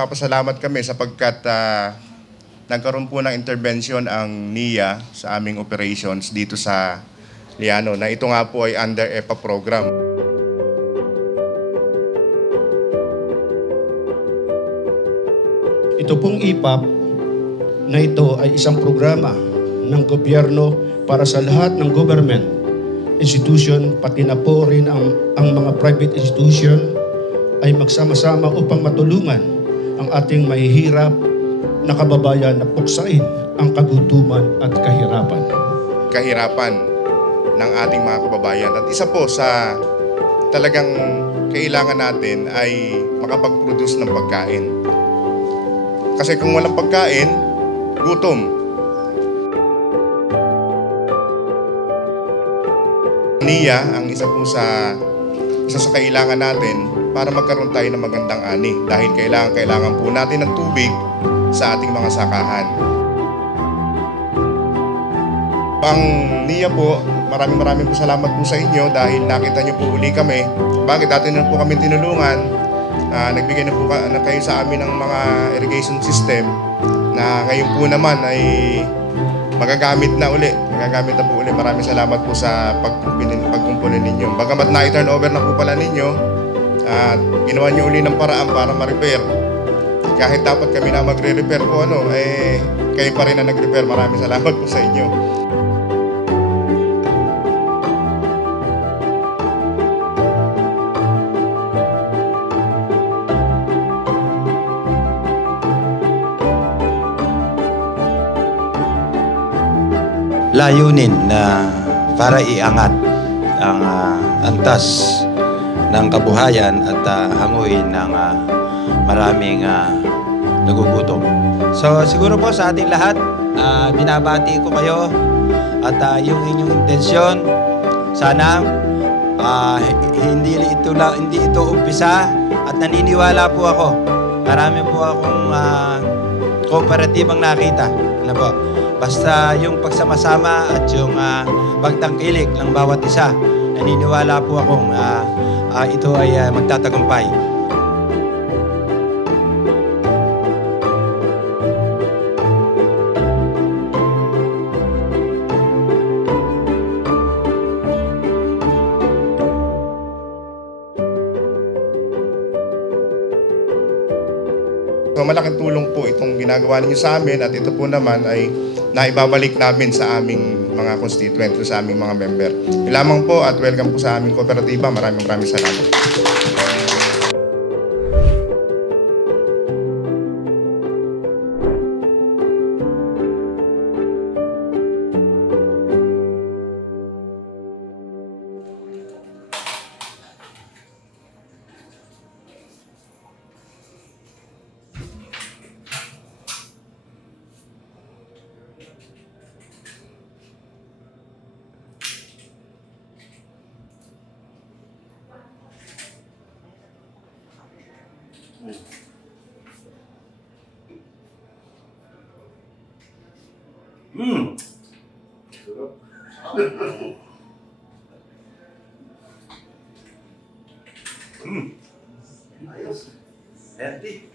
nagpapasalamat kami sapagkat nagkaroon po ng intervention ang NIA sa aming operations dito sa Liano na ito nga po ay under EPA program. Ito pong IPAP na ito ay isang programa ng gobyerno para sa lahat ng government institution, pati na po rin ang mga private institution ay magsama-sama upang matulungan ang ating mahihirap na kababayan na puksain ang kagutuman at kahirapan. Kahirapan ng ating mga kababayan. At isa po sa talagang kailangan natin ay makapag-produce ng pagkain. Kasi kung walang pagkain, gutom. NIA ang isa sa kailangan natin para magkaroon tayo ng magandang ani dahil kailangan po natin ng tubig sa ating mga sakahan. Ang NIA po, maraming po salamat po sa inyo dahil nakita niyo po uli kami. Bakit dati na po kami tinulungan, nagbigay na po kayo sa amin ng mga irrigation system na ngayon po naman ay magagamit na po uli. Maraming salamat po sa pagkumpulin ninyo. Bagamat na-turn over na po pala ninyo, ginawa niyo uli ng paraan para ma-repair. Kahit dapat kami na magre-repair po, kayo pa rin na nag-repair. Maraming salamat po sa inyo. Layunin na para iangat ang antas ng kabuhayan at hanguin ng maraming nagugutom. So siguro po sa ating lahat, binabati ko kayo at yung inyong intensyon, sana hindi ito umpisa at naniniwala po ako. Marami po akong kooperatibang nakita. Ano po? Basta yung pagsama-sama at yung pagtangkilik ng bawat isa, naniniwala po akong ito ay magtatagumpay. So, malaking tulong po itong ginagawa ninyo sa amin at ito po naman ay naibabalik namin sa aming mga constituent, sa aming mga member. Lamang po at welcome po sa aming kooperatiba. Maraming salamat. Ayos. Healthy.